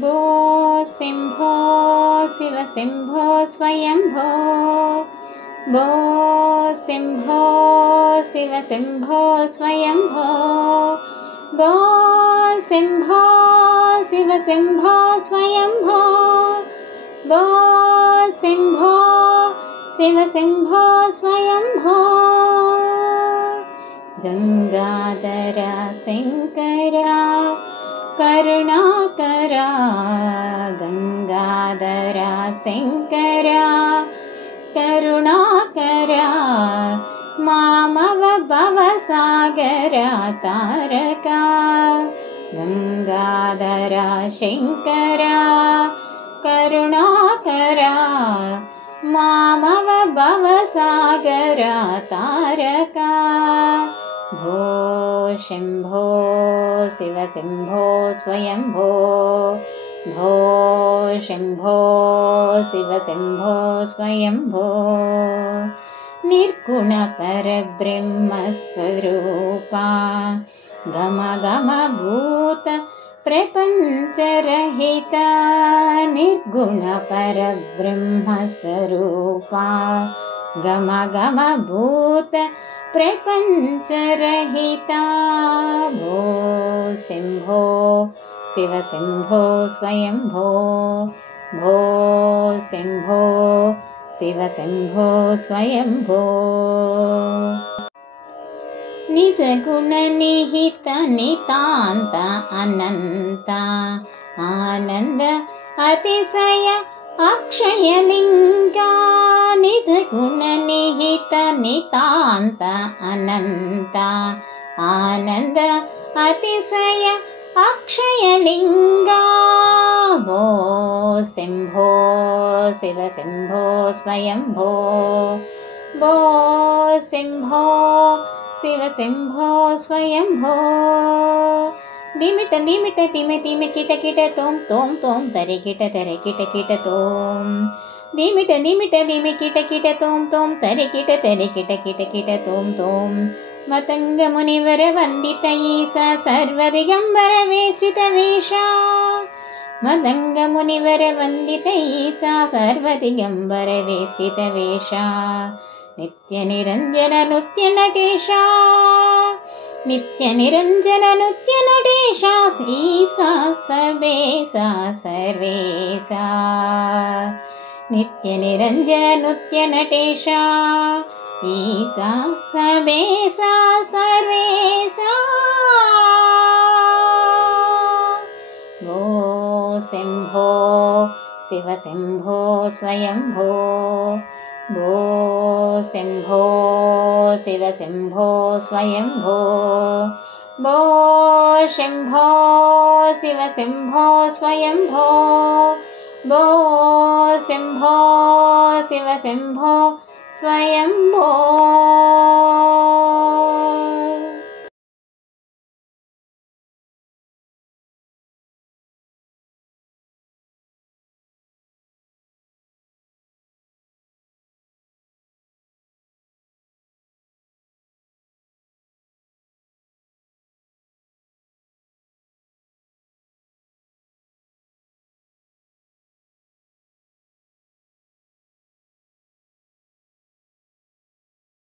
भो शम्भो शिव शम्भो स्वयम्भो भो शम्भो शिव शम्भो स्वयम्भो भो शम्भो शिव शम्भो स्वयम्भो भो शम्भो शिव शम्भो स्वयम्भो गंगाधर शंकरा करुणाकरा गंगाधर शंकरा करुणाकरा मामव भवसागरा तारका गंगाधर शंकरा करुणाकरा मामव भवसागरा तारका भो शम्भो शिव शम्भो स्वयम्भो भो शम्भो शिव शम्भो स्वयम्भो निर्गुण परब्रह्मस्वरूपा गम गम भूत प्रपञ्चरहिता निर्गुण परब्रह्मस्वरूपा गम गम भूत प्रपञ्चरहिता भो शम्भो शिव शम्भो स्वयम्भो भो शम्भो शिव शम्भो स्वयम्भो निज गुण निहित नितान्त अनन्त आनन्द अतिशय अक्षयलिङ्गा निज गुण निहित नितान्त अनन्त आनन्द अतिशय अक्षयलिङ्गा भो शम्भो शिव शम्भो स्वयम्भो भो शम्भो शिव शम्भो स्वयम्भो दिमिट दिमिट तिमे तिमे किट किट तोम तोम तोम तरे किट किट तोम दिमिट दिमिट दिमे किट किट तोम तोम तरे किट किट तोम तोम मतंग मुनिवर वंदित ईसा सर्वदिगंबर वेशित वेशा मतंग मुनिवर वंदित ईसा सर्वदिगंबर वेशित वेशा नित्य निरंजन नृत्य नटेशा नित्य निरंजन नृत्य नटेशा ईसा सर्वेशा सर्वेशा नित्य निरंजन नृत्य नटेशा ईसा सर्वेशा सर्वेशा भो शम्भो शिव शम्भो स्वयम्भो भो शम्भो शिव शम्भो स्वयम्भो भो शम्भो शिव शम्भो स्वयम्भो भो शम्भो शिव शम्भो स्वयम्भो।